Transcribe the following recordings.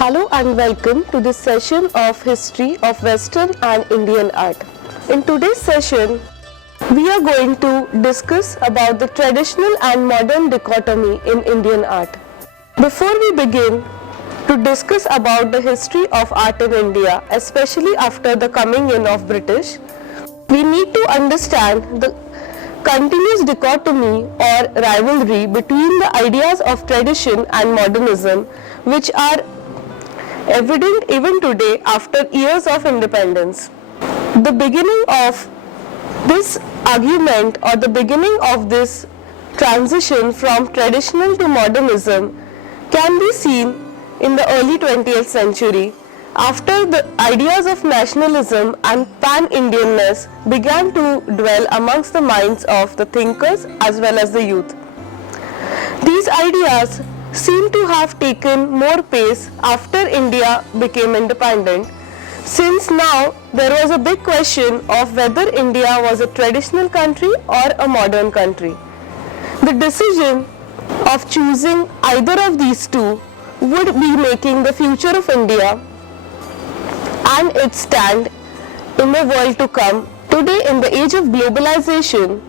Hello and welcome to this session of History of Western and Indian Art. In today's session, we are going to discuss about the traditional and modern dichotomy in Indian art. Before we begin to discuss about the history of art in India, especially after the coming in of British, we need to understand the continuous dichotomy or rivalry between the ideas of tradition and modernism, which are evident even today after years of independence. The beginning of this argument or the beginning of this transition from traditional to modernism can be seen in the early 20th century after the ideas of nationalism and pan-Indianness began to dwell amongst the minds of the thinkers as well as the youth. These ideas seem to have taken more pace after India became independent, since now there was a big question of whether India was a traditional country or a modern country. The decision of choosing either of these two would be making the future of India and its stand in the world to come. Today, in the age of globalization,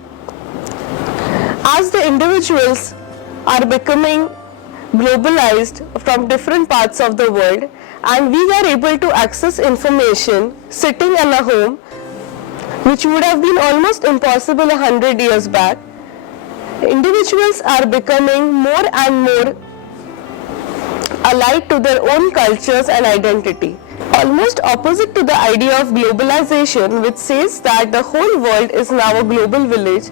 as the individuals are becoming globalized from different parts of the world, and we are able to access information sitting in a home, which would have been almost impossible 100 years back. Individuals are becoming more and more allied to their own cultures and identity, almost opposite to the idea of globalization, which says that the whole world is now a global village.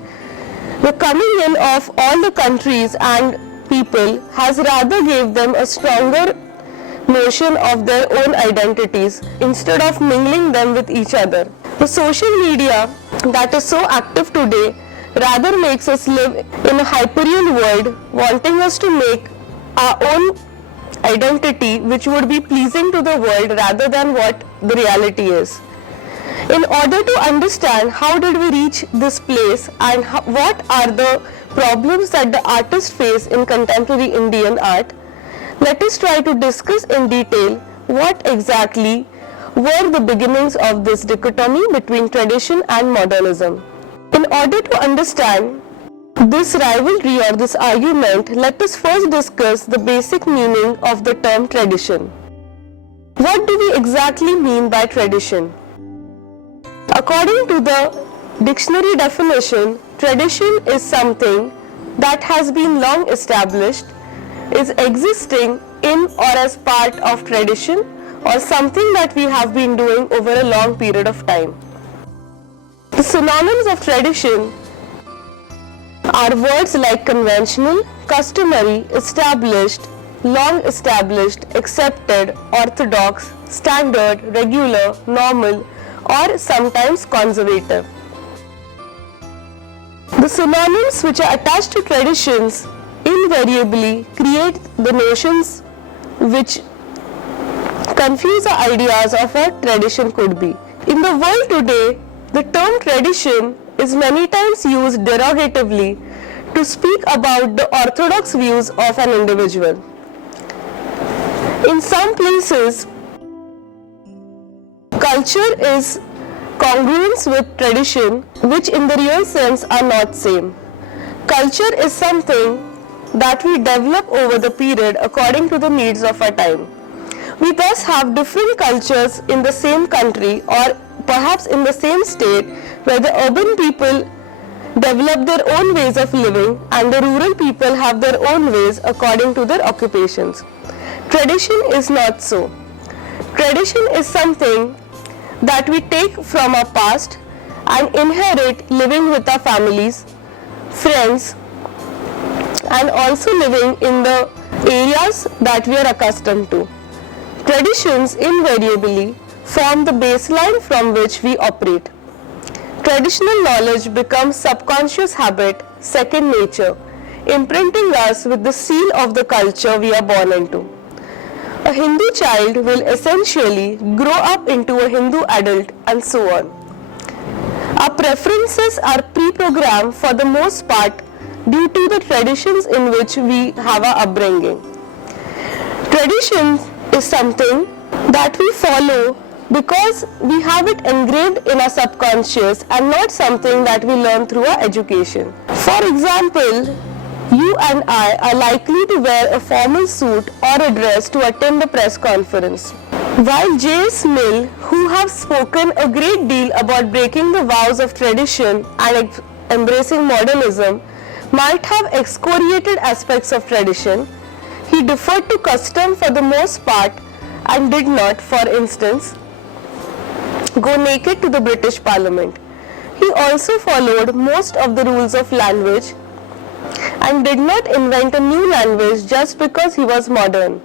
The coming in of all the countries and people has rather gave them a stronger notion of their own identities instead of mingling them with each other. The social media that is so active today rather makes us live in a hyperreal world, wanting us to make our own identity which would be pleasing to the world rather than what the reality is. In order to understand how did we reach this place and what are the problems that the artists face in contemporary Indian art, let us try to discuss in detail what exactly were the beginnings of this dichotomy between tradition and modernism. In order to understand this rivalry or this argument, let us first discuss the basic meaning of the term tradition. What do we exactly mean by tradition? According to the dictionary definition, tradition is something that has been long established, is existing in or as part of tradition, or something that we have been doing over a long period of time. The synonyms of tradition are words like conventional, customary, established, long established, accepted, orthodox, standard, regular, normal, or sometimes conservative. The synonyms which are attached to traditions invariably create the notions which confuse the ideas of what tradition could be. In the world today, the term tradition is many times used derogatively to speak about the orthodox views of an individual. In some places, culture is congruence with tradition, which in the real sense are not same. Culture is something that we develop over the period according to the needs of our time. We thus have different cultures in the same country or perhaps in the same state, where the urban people develop their own ways of living and the rural people have their own ways according to their occupations. Tradition is not so. Tradition is something that we take from our past and inherit living with our families, friends, and also living in the areas that we are accustomed to. Traditions invariably form the baseline from which we operate. Traditional knowledge becomes subconscious habit, second nature, imprinting us with the seal of the culture we are born into. A Hindu child will essentially grow up into a Hindu adult and so on. Our preferences are pre-programmed for the most part due to the traditions in which we have our upbringing. Tradition is something that we follow because we have it engraved in our subconscious and not something that we learn through our education. For example, you and I are likely to wear a formal suit or a dress to attend a press conference. While J.S. Mill, who have spoken a great deal about breaking the vows of tradition and embracing modernism, might have excoriated aspects of tradition, he deferred to custom for the most part and did not, for instance, go naked to the British Parliament. He also followed most of the rules of language and did not invent a new language just because he was modern.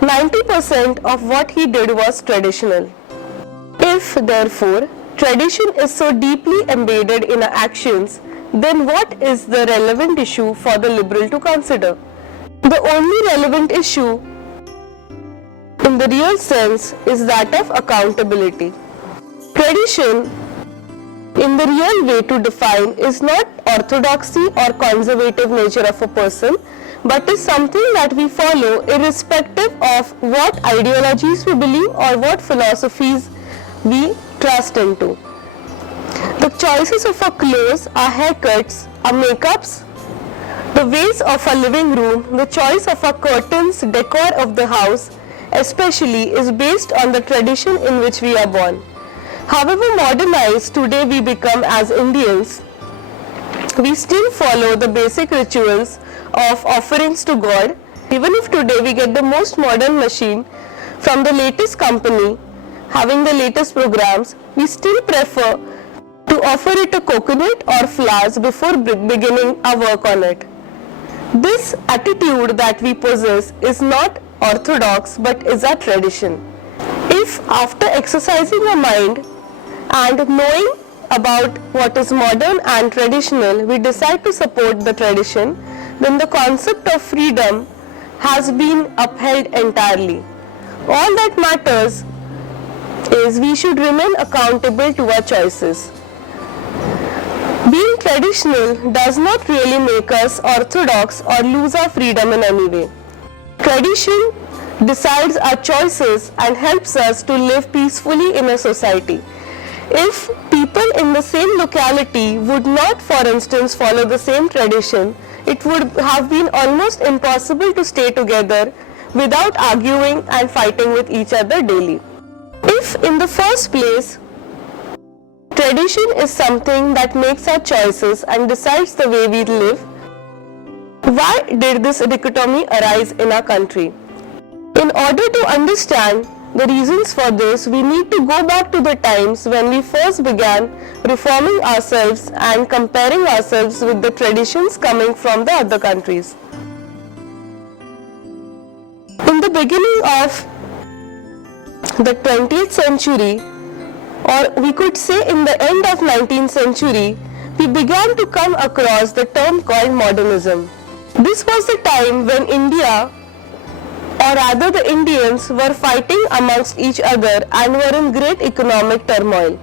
90% of what he did was traditional. If, therefore, tradition is so deeply embedded in our actions, then what is the relevant issue for the liberal to consider? The only relevant issue in the real sense is that of accountability. Tradition, in the real way to define, is not orthodoxy or conservative nature of a person, but is something that we follow irrespective of what ideologies we believe or what philosophies we trust into. The choices of our clothes, our haircuts, our makeups, the ways of our living room, the choice of our curtains, decor of the house, especially, is based on the tradition in which we are born. However modernized today we become as Indians, we still follow the basic rituals of offerings to God. Even if today we get the most modern machine from the latest company, having the latest programs, we still prefer to offer it a coconut or flowers before beginning our work on it. This attitude that we possess is not orthodox but is a tradition. If after exercising our mind and knowing about what is modern and traditional, we decide to support the tradition, then the concept of freedom has been upheld entirely. All that matters is we should remain accountable to our choices. Being traditional does not really make us orthodox or lose our freedom in any way. Tradition decides our choices and helps us to live peacefully in a society. If people in the same locality would not, for instance, follow the same tradition, it would have been almost impossible to stay together without arguing and fighting with each other daily. If in the first place, tradition is something that makes our choices and decides the way we live, why did this dichotomy arise in our country? In order to understand the reasons for this, we need to go back to the times when we first began reforming ourselves and comparing ourselves with the traditions coming from the other countries. In the beginning of the 20th century, or we could say in the end of 19th century, we began to come across the term called modernism. This was the time when India, or rather the Indians, were fighting amongst each other and were in great economic turmoil.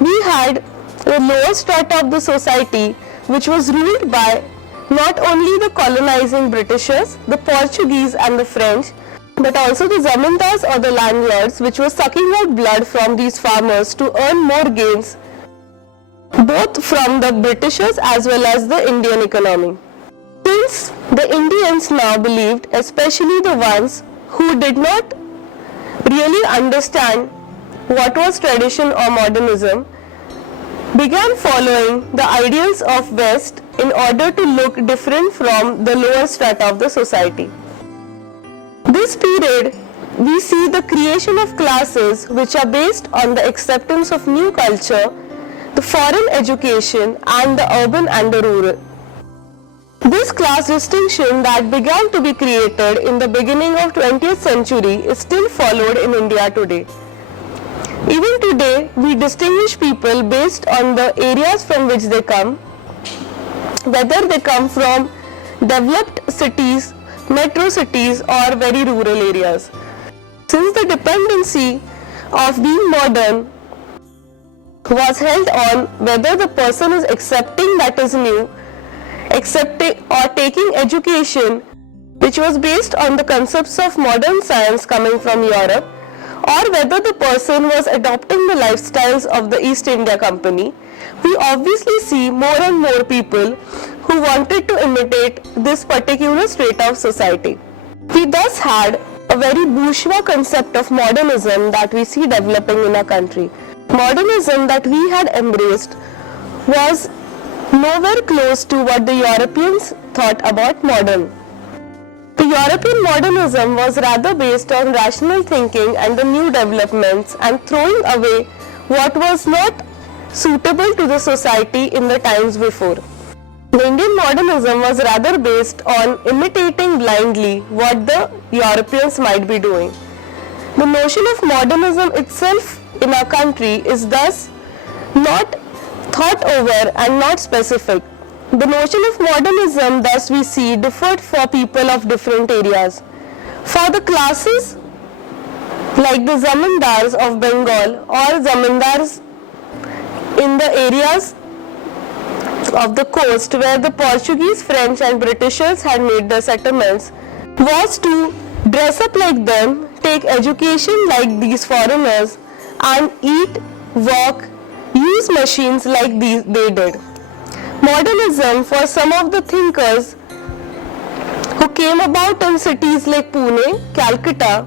We had the lower strata of the society which was ruled by not only the colonizing Britishers, the Portuguese and the French, but also the zamindars or the landlords, which were sucking out blood from these farmers to earn more gains both from the Britishers as well as the Indian economy. Since the Indians now believed, especially the ones who did not really understand what was tradition or modernism, began following the ideals of West in order to look different from the lower strata of the society. This period, we see the creation of classes which are based on the acceptance of new culture, the foreign education, and the urban and the rural. This class distinction that began to be created in the beginning of 20th century is still followed in India today. Even today, we distinguish people based on the areas from which they come, whether they come from developed cities, metro cities, or very rural areas. Since the dependency of being modern was held on whether the person is accepting that is new, accepting or taking education which was based on the concepts of modern science coming from Europe, or whether the person was adopting the lifestyles of the East India Company, we obviously see more and more people who wanted to imitate this particular state of society. We thus had a very bourgeois concept of modernism that we see developing in our country. Modernism that we had embraced was nowhere close to what the Europeans thought about modern. The European modernism was rather based on rational thinking and the new developments and throwing away what was not suitable to the society in the times before. The Indian modernism was rather based on imitating blindly what the Europeans might be doing. The notion of modernism itself in our country is thus not thought over and not specific. The notion of modernism thus we see differed for people of different areas. For the classes like the zamindars of Bengal or zamindars in the areas of the coast where the Portuguese, French and Britishers had made their settlements, was to dress up like them, take education like these foreigners and eat, work, use machines like they did. Modernism for some of the thinkers who came about in cities like Pune, Calcutta,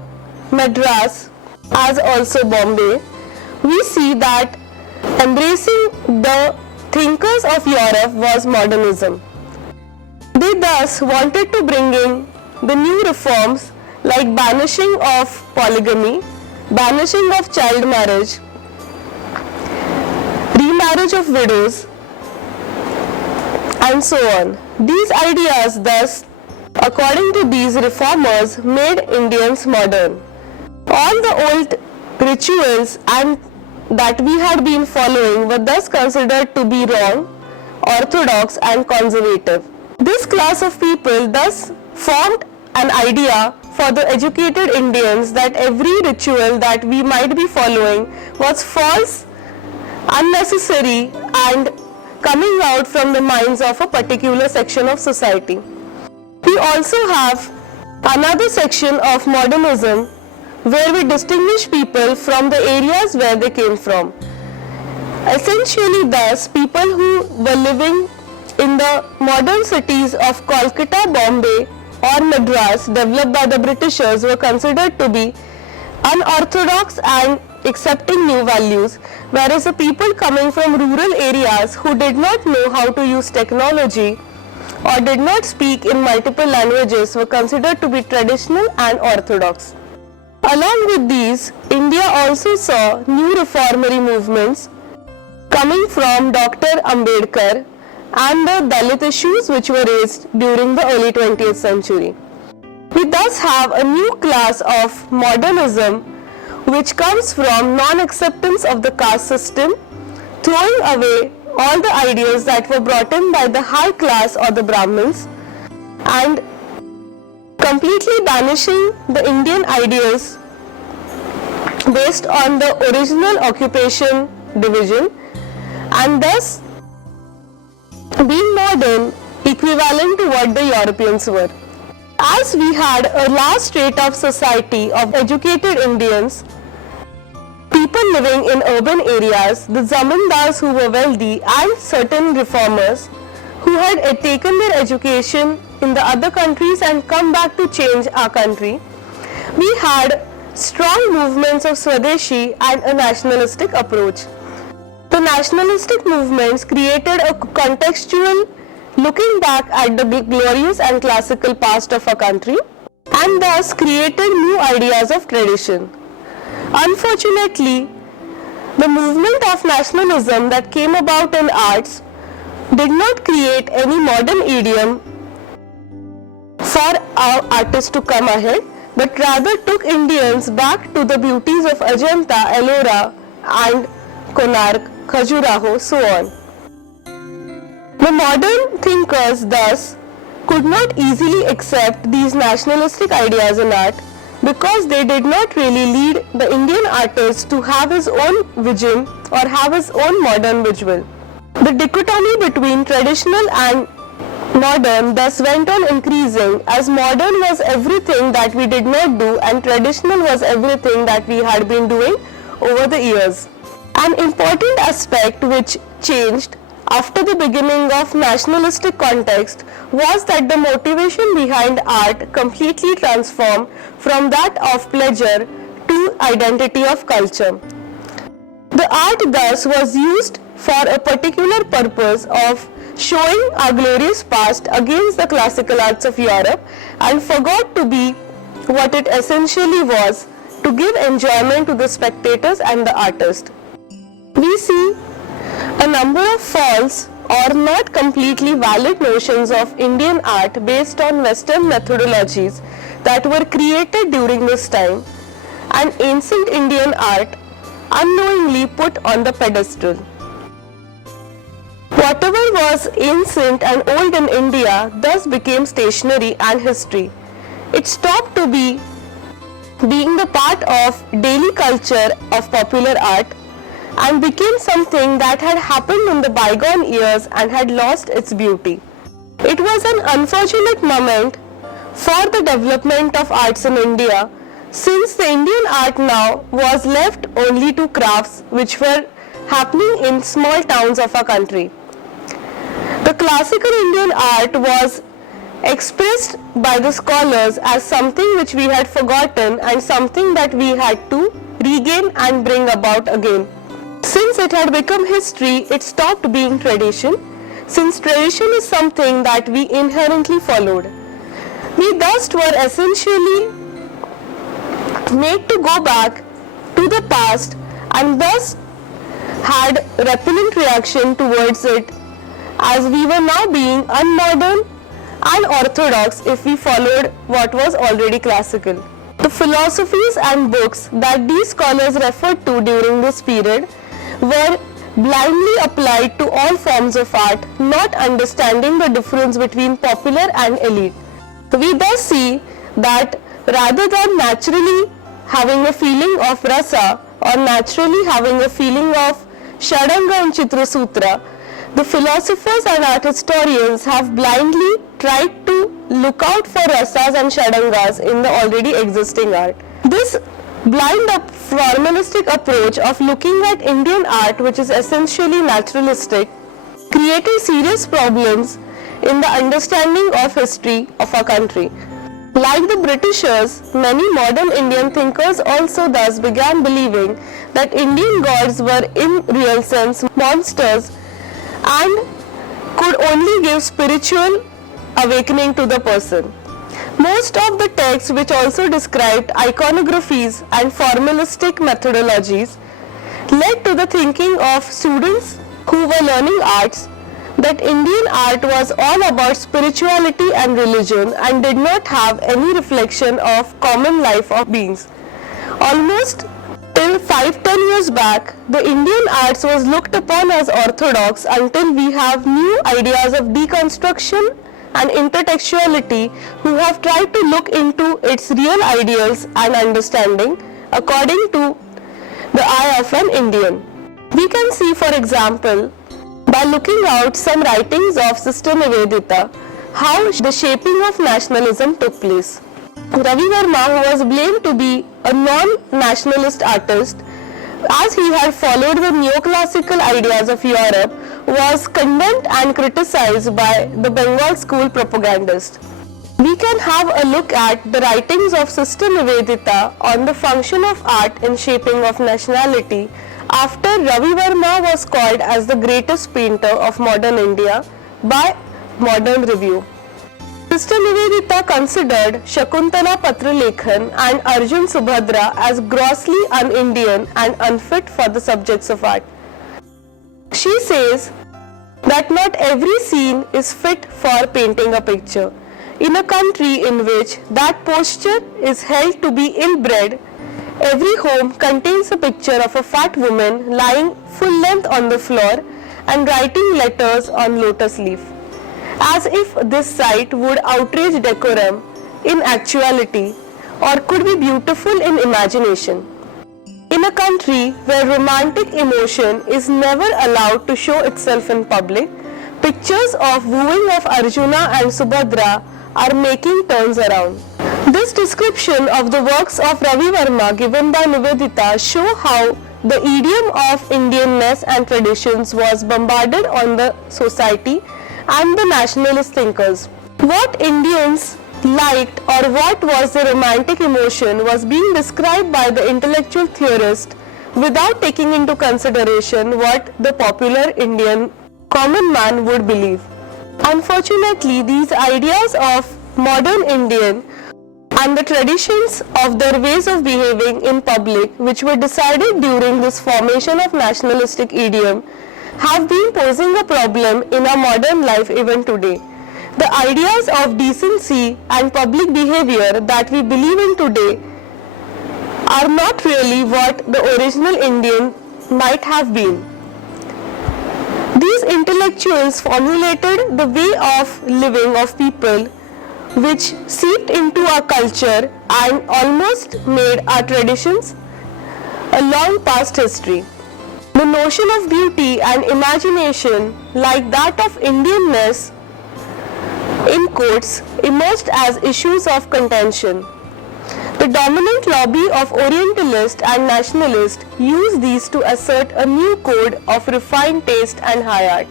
Madras, as also Bombay, we see that embracing the thinkers of Europe was modernism. They thus wanted to bring in the new reforms like banishing of polygamy, banishing of child marriage, remarriage of widows, and so on. These ideas thus, according to these reformers, made Indians modern. All the old rituals and that we had been following were thus considered to be wrong, orthodox and conservative. This class of people thus formed an idea for the educated Indians that every ritual that we might be following was false, unnecessary and coming out from the minds of a particular section of society. We also have another section of modernism where we distinguish people from the areas where they came from. Essentially thus, people who were living in the modern cities of Kolkata, Bombay or Madras developed by the Britishers were considered to be unorthodox and accepting new values, whereas the people coming from rural areas who did not know how to use technology or did not speak in multiple languages were considered to be traditional and orthodox. Along with these, India also saw new reformatory movements coming from Dr. Ambedkar and the Dalit issues which were raised during the early 20th century. We thus have a new class of modernism which comes from non-acceptance of the caste system, throwing away all the ideas that were brought in by the high class or the Brahmins, and completely banishing the Indian ideas based on the original occupation division, and thus being modern equivalent to what the Europeans were. As we had a large strata of society of educated Indians, people living in urban areas, the zamindars who were wealthy and certain reformers who had taken their education in the other countries and come back to change our country, we had strong movements of Swadeshi and a nationalistic approach. The nationalistic movements created a contextual looking back at the glorious and classical past of our country and thus created new ideas of tradition. Unfortunately, the movement of nationalism that came about in arts did not create any modern idiom for our artists to come ahead, but rather took Indians back to the beauties of Ajanta, Ellora and Konark, Khajuraho, so on. The modern thinkers thus could not easily accept these nationalistic ideas in art because they did not really lead the Indian artist to have his own vision or have his own modern visual. The dichotomy between traditional and Modern thus went on increasing, as modern was everything that we did not do and traditional was everything that we had been doing over the years. An important aspect which changed after the beginning of nationalistic context was that the motivation behind art completely transformed from that of pleasure to identity of culture. The art thus was used for a particular purpose of showing our glorious past against the classical arts of Europe and forgot to be what it essentially was, to give enjoyment to the spectators and the artist. We see a number of false or not completely valid notions of Indian art based on Western methodologies that were created during this time, and ancient Indian art unknowingly put on the pedestal. Whatever was ancient and old in India thus became stationary and history. It stopped to being the part of daily culture of popular art and became something that had happened in the bygone years and had lost its beauty. It was an unfortunate moment for the development of arts in India, since the Indian art now was left only to crafts which were happening in small towns of our country. The classical Indian art was expressed by the scholars as something which we had forgotten and something that we had to regain and bring about again. Since it had become history, it stopped being tradition, since tradition is something that we inherently followed. We thus were essentially made to go back to the past and thus had repellent reaction towards it, as we were now being unmodern and orthodox if we followed what was already classical. The philosophies and books that these scholars referred to during this period were blindly applied to all forms of art, not understanding the difference between popular and elite. We thus see that rather than naturally having a feeling of rasa or naturally having a feeling of Shadanga and Chitrasutra, the philosophers and art historians have blindly tried to look out for rasas and shadangas in the already existing art. This blind formalistic approach of looking at Indian art, which is essentially naturalistic, created serious problems in the understanding of history of our country. Like the Britishers, many modern Indian thinkers also thus began believing that Indian gods were in real sense monsters and could only give spiritual awakening to the person. Most of the texts, which also described iconographies and formalistic methodologies, led to the thinking of students who were learning arts that Indian art was all about spirituality and religion and did not have any reflection of common life of beings. Almost till 5-10 years back, the Indian arts was looked upon as orthodox until we have new ideas of deconstruction and intertextuality who have tried to look into its real ideals and understanding according to the eye of an Indian. We can see, for example, by looking out some writings of Sister Nivedita, how the shaping of nationalism took place. Ravi Verma, who was blamed to be a non-nationalist artist, as he had followed the neoclassical ideas of Europe, was condemned and criticized by the Bengal school propagandists. We can have a look at the writings of Sister Nivedita on the function of art in shaping of nationality after Ravi Verma was called as the greatest painter of modern India by Modern Review. Sister Nivedita considered Shakuntala Patralekhan and Arjun Subhadra as grossly un-Indian and unfit for the subjects of art. She says that not every scene is fit for painting a picture. In a country in which that posture is held to be ill-bred, every home contains a picture of a fat woman lying full length on the floor and writing letters on lotus leaf, as if this sight would outrage decorum in actuality or could be beautiful in imagination. In a country where romantic emotion is never allowed to show itself in public, pictures of wooing of Arjuna and Subhadra are making turns around. This description of the works of Ravi Verma given by Nivedita show how the idiom of Indianness and traditions was bombarded on the society and the nationalist thinkers. What Indians liked or what was the romantic emotion was being described by the intellectual theorist without taking into consideration what the popular Indian common man would believe. Unfortunately, these ideas of modern Indian and the traditions of their ways of behaving in public, which were decided during this formation of nationalistic idiom, have been posing a problem in our modern life even today. The ideas of decency and public behavior that we believe in today are not really what the original Indian might have been. These intellectuals formulated the way of living of people which seeped into our culture and almost made our traditions a long past history. The notion of beauty and imagination, like that of Indianness, in quotes, emerged as issues of contention. The dominant lobby of Orientalists and nationalists used these to assert a new code of refined taste and high art.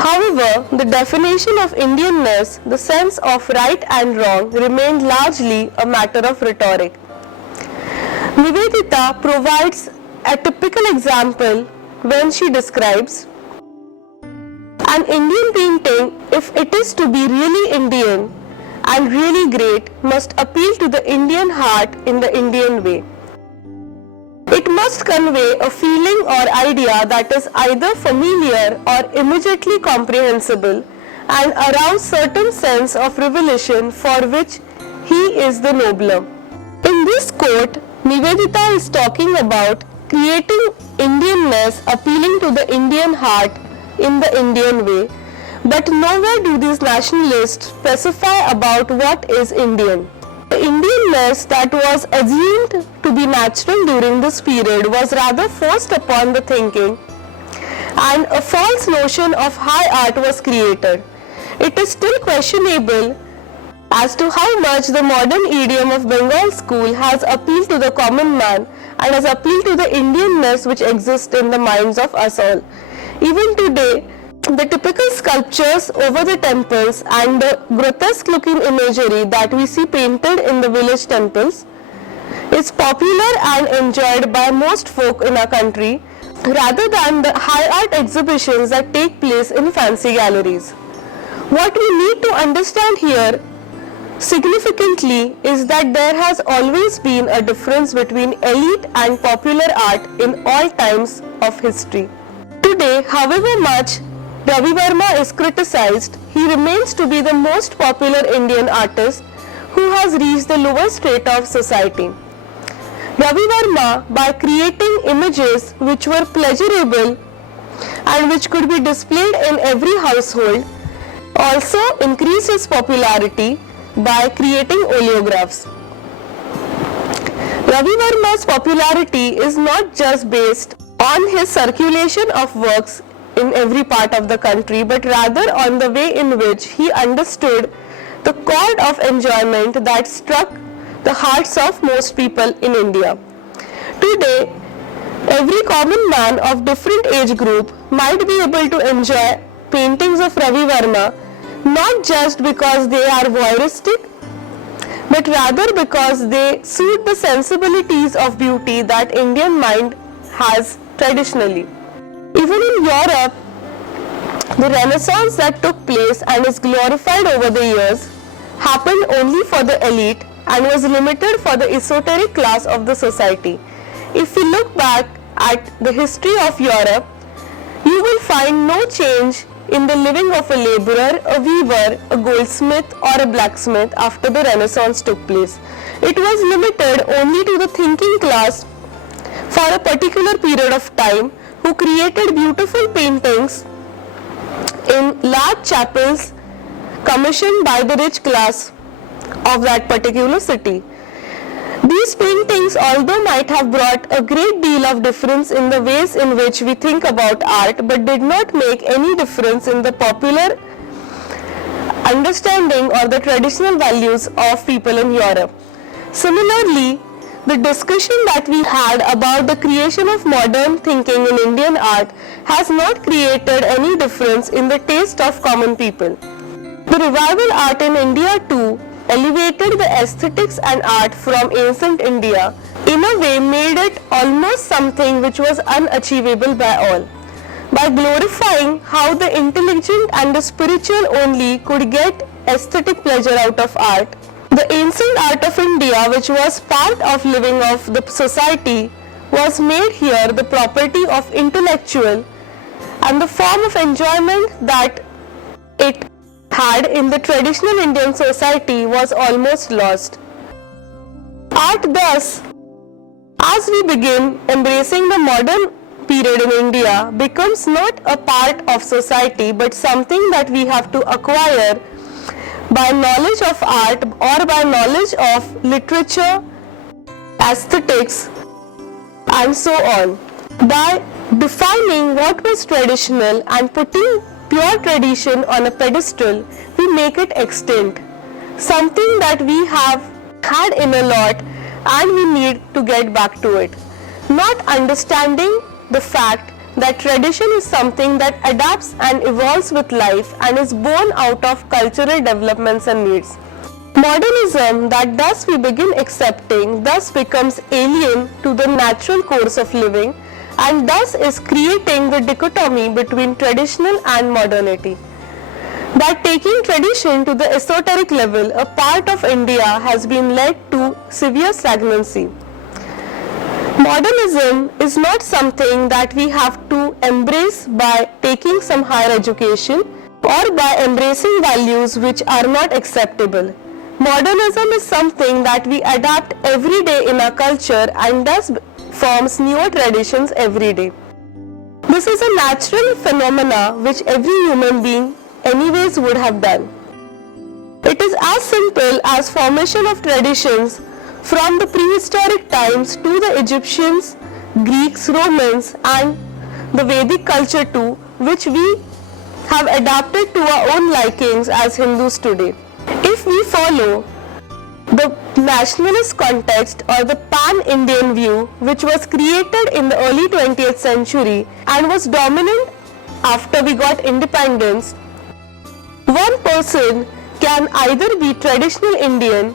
However, the definition of Indianness, the sense of right and wrong, remained largely a matter of rhetoric. Nivedita provides a typical example when she describes an Indian painting, if it is to be really Indian and really great, must appeal to the Indian heart in the Indian way. It must convey a feeling or idea that is either familiar or immediately comprehensible and arouse certain sense of revelation for which he is the nobler. In this quote, Nivedita is talking about creating Indianness appealing to the Indian heart in the Indian way, but nowhere do these nationalists specify about what is Indian. The Indianness that was assumed to be natural during this period was rather forced upon the thinking, and a false notion of high art was created. It is still questionable as to how much the modern idiom of Bengal school has appealed to the common man and has appealed to the Indianness which exists in the minds of us all. Even today, the typical sculptures over the temples and the grotesque looking imagery that we see painted in the village temples is popular and enjoyed by most folk in our country rather than the high art exhibitions that take place in fancy galleries. What we need to understand here significantly is that there has always been a difference between elite and popular art in all times of history. Today, however much Ravi Verma is criticized, he remains to be the most popular Indian artist who has reached the lowest rate of society. Ravi Verma, by creating images which were pleasurable and which could be displayed in every household, also increased his popularity by creating oleographs. Ravi Verma's popularity is not just based on his circulation of works in every part of the country, but rather on the way in which he understood the chord of enjoyment that struck the hearts of most people in India. Today, every common man of different age group might be able to enjoy paintings of Ravi Verma, not just because they are voyeuristic, but rather because they suit the sensibilities of beauty that Indian mind has traditionally. Even in Europe, the Renaissance that took place and is glorified over the years happened only for the elite and was limited for the esoteric class of the society. If we look back at the history of Europe, you will find no change in the living of a laborer, a weaver, a goldsmith or a blacksmith after the Renaissance took place. It was limited only to the thinking class for a particular period of time who created beautiful paintings in large chapels commissioned by the rich class of that particular city. These paintings, although might have brought a great deal of difference in the ways in which we think about art, but did not make any difference in the popular understanding or the traditional values of people in Europe. Similarly, the discussion that we had about the creation of modern thinking in Indian art has not created any difference in the taste of common people. The revival art in India too elevated the aesthetics and art from ancient India, in a way made it almost something which was unachievable by all. By glorifying how the intelligent and the spiritual only could get aesthetic pleasure out of art, the ancient art of India, which was part of living of the society, was made here the property of intellectual, and the form of enjoyment that it had in the traditional Indian society was almost lost. Art thus, as we begin embracing the modern period in India, becomes not a part of society but something that we have to acquire by knowledge of art or by knowledge of literature, aesthetics, and so on. By defining what was traditional and putting pure tradition on a pedestal, we make it extinct, something that we have had in a lot and we need to get back to it. Not understanding the fact that tradition is something that adapts and evolves with life and is born out of cultural developments and needs. Modernism that thus we begin accepting thus becomes alien to the natural course of living and thus is creating the dichotomy between traditional and modernity. By taking tradition to the esoteric level, a part of India has been led to severe stagnancy. Modernism is not something that we have to embrace by taking some higher education or by embracing values which are not acceptable. Modernism is something that we adapt every day in our culture and thus forms newer traditions every day. This is a natural phenomena which every human being anyways would have done. It is as simple as formation of traditions from the prehistoric times to the Egyptians, Greeks, Romans and the Vedic culture too, which we have adapted to our own likings as Hindus today. If we follow the nationalist context or the pan-Indian view, which was created in the early 20th century and was dominant after we got independence, one person can either be traditional Indian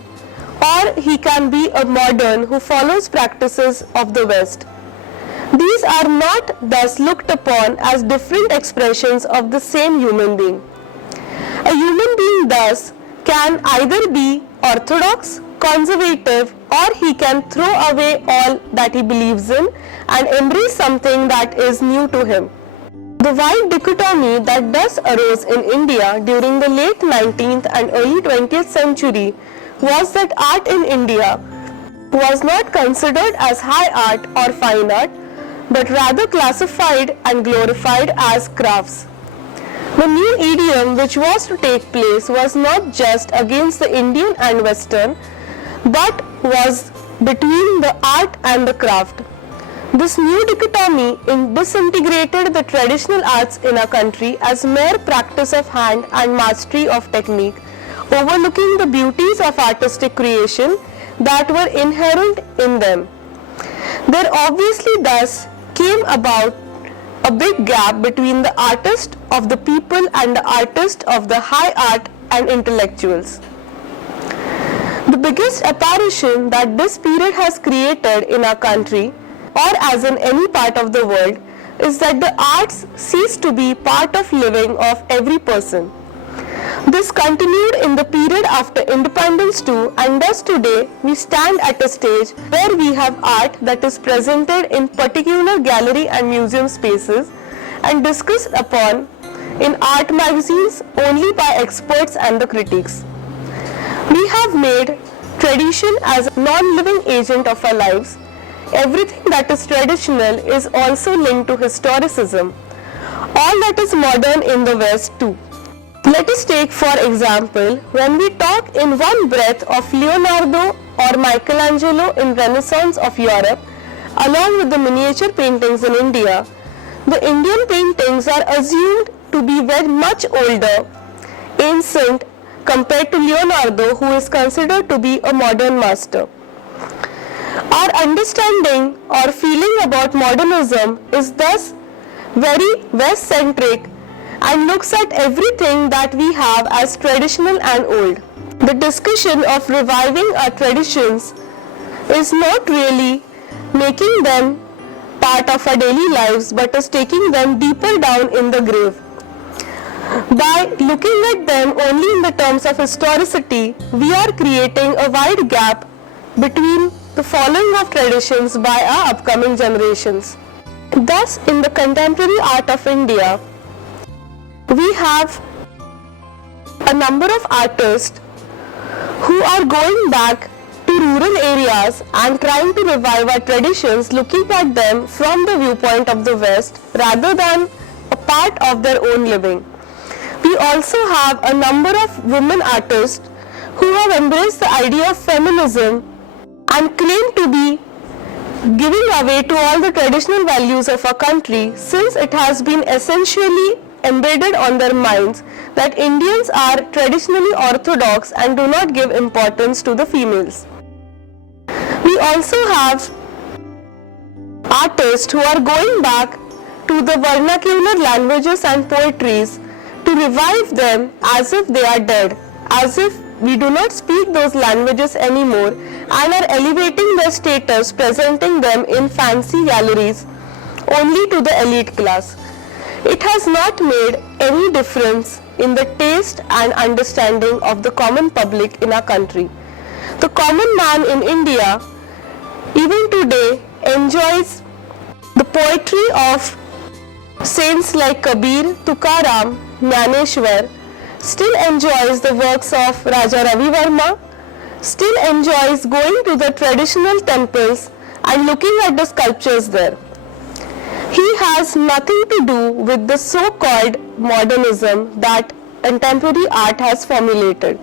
or he can be a modern who follows practices of the West. These are not thus looked upon as different expressions of the same human being. A human being thus can either be orthodox, conservative, or he can throw away all that he believes in and embrace something that is new to him. The wide dichotomy that thus arose in India during the late 19th and early 20th century was that art in India was not considered as high art or fine art, but rather classified and glorified as crafts. The new idiom which was to take place was not just against the Indian and Western, but was between the art and the craft. This new dichotomy disintegrated the traditional arts in our country as mere practice of hand and mastery of technique, overlooking the beauties of artistic creation that were inherent in them. There obviously thus came about a big gap between the artist of the people and the artist of the high art and intellectuals. The biggest apparition that this period has created in our country, or as in any part of the world, is that the arts cease to be part of living of every person. This continued in the period after independence too, and thus today we stand at a stage where we have art that is presented in particular gallery and museum spaces and discussed upon in art magazines only by experts and the critics. We have made tradition as a non-living agent of our lives. Everything that is traditional is also linked to historicism. All that is modern in the West too. Let us take for example, when we talk in one breath of Leonardo or Michelangelo in Renaissance of Europe, along with the miniature paintings in India, the Indian paintings are assumed to be very much older, ancient, compared to Leonardo, who is considered to be a modern master. Our understanding or feeling about modernism is thus very West-centric and looks at everything that we have as traditional and old. The discussion of reviving our traditions is not really making them part of our daily lives, but is taking them deeper down in the grave. By looking at them only in the terms of historicity, we are creating a wide gap between the following of traditions by our upcoming generations. Thus, in the contemporary art of India, we have a number of artists who are going back to rural areas and trying to revive our traditions, looking at them from the viewpoint of the West rather than a part of their own living. We also have a number of women artists who have embraced the idea of feminism and claim to be giving away to all the traditional values of our country, since it has been essentially embedded on their minds that Indians are traditionally orthodox and do not give importance to the females. We also have artists who are going back to the vernacular languages and poetries to revive them as if they are dead, as if we do not speak those languages anymore, and are elevating their status, presenting them in fancy galleries only to the elite class. It has not made any difference in the taste and understanding of the common public in our country. The common man in India, even today, enjoys the poetry of saints like Kabir, Tukaram, Jnaneshwar, still enjoys the works of Raja Ravi Verma, still enjoys going to the traditional temples and looking at the sculptures there. He has nothing to do with the so-called modernism that contemporary art has formulated.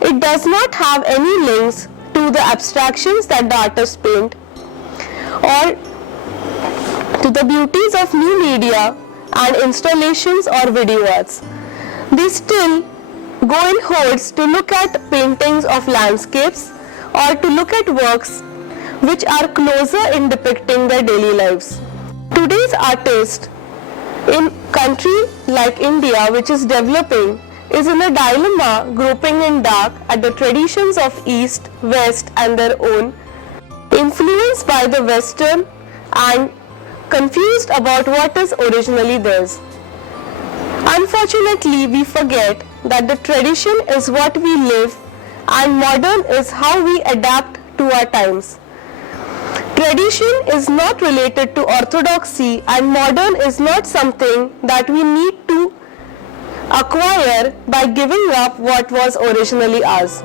It does not have any links to the abstractions that the artists paint or to the beauties of new media and installations or video arts. They still go in hordes to look at paintings of landscapes or to look at works which are closer in depicting their daily lives. Today's artist in country like India, which is developing, is in a dilemma, groping in dark at the traditions of East, West and their own, influenced by the Western and confused about what is originally theirs. Unfortunately, we forget that the tradition is what we live and modern is how we adapt to our times. Tradition is not related to orthodoxy and modern is not something that we need to acquire by giving up what was originally ours.